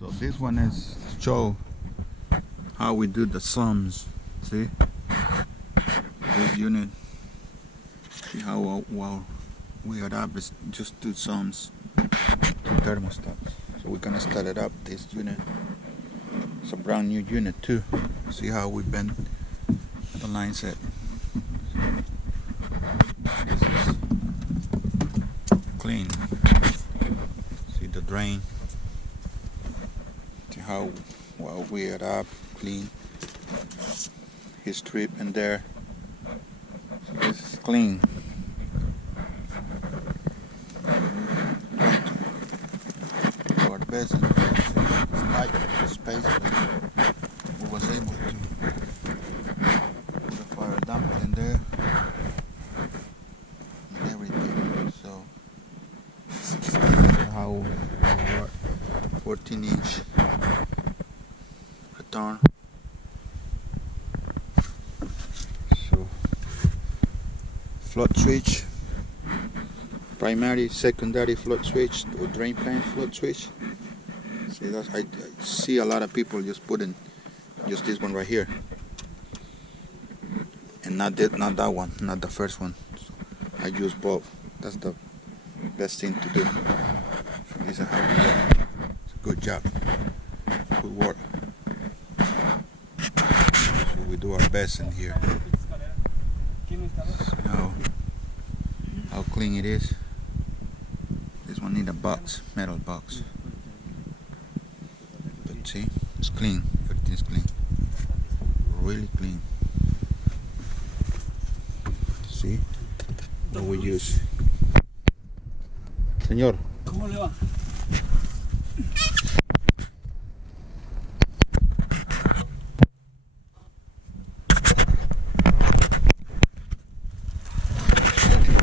So this one is to show how we do the sums. See, this unit, see how well we adapt is just two sums to thermostats. So we're gonna start it up, this unit. It's a brand new unit too. See how we bend the line set. This is clean. See the drain. See how well we adapt, clean. His strip in there. So this is clean. Our basin is tight space, but we was able to put a fire damper in there and everything. So how we work. 14-inch return. So float switch, primary, secondary float switch, or drain pan float switch. See, that's, I see a lot of people just putting just this one right here, and not that one, not the first one. So I use both. That's the best thing to do. So this is how we work. It's a good job, good work. So we do our best in here. So now, how clean it is. This one need a box, metal box. But see, it's clean. Everything's clean. Really clean. See? What we use. Señor. ¿Cómo le va?